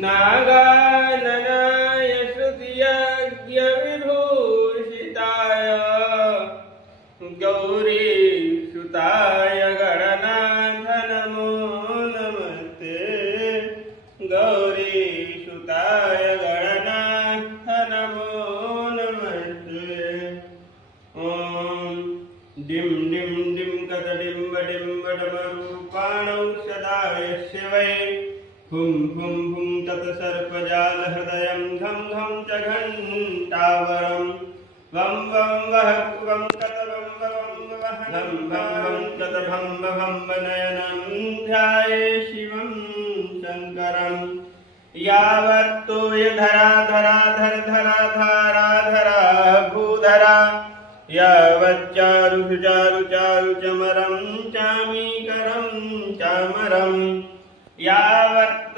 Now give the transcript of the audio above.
नागाननाय श्रुतियज्ञविभूषिताय गौरीसुताय गणनाथ नमो नमस्ते। गौरीसुताय गणनाथ नमो नमस्ते। ओम dim dim dim कतडिम्ब डिम्ब डमरूपाणौ सदाय शिवै हुं हुं हुं तत्सर्पजाल हृदयं घं घं च घण्टावरं वं वं वः वं कत वं वं वः वं वं कत भं भं नयनं ध्याये शिवं शङ्करं यावत्तोय धरा धरा धर धरा धारा धरा भूधरा यावच्चारु चारु चारु चमरं चामीकरं चामरं यावत्